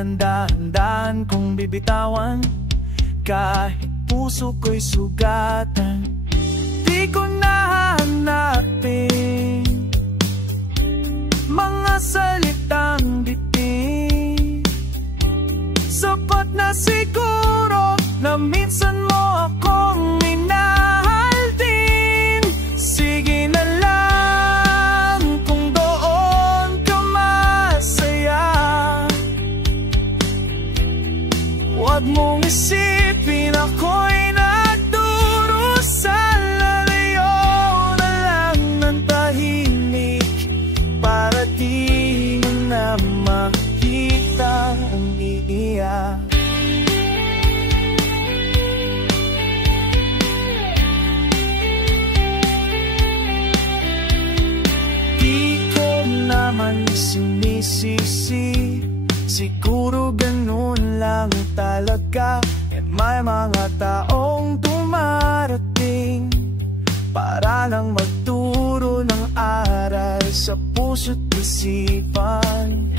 ng dahan-dahan kong bibitawan, kahit puso ko'y sugatan. Di ko nahanapin mga salitang bitin, sapat na siguro na minsan mo akong minahal din. Sige na lang kung doon ka masaya, huwag mong isipin ako'y nagdurusa. Lalayo na lang ng tahimik para di mo na makita ang iiyak. Di ko naman sinisisi, siguro ganun lang talaga. May mga taong dumarating para lang magturo ng aral sa puso't isipan.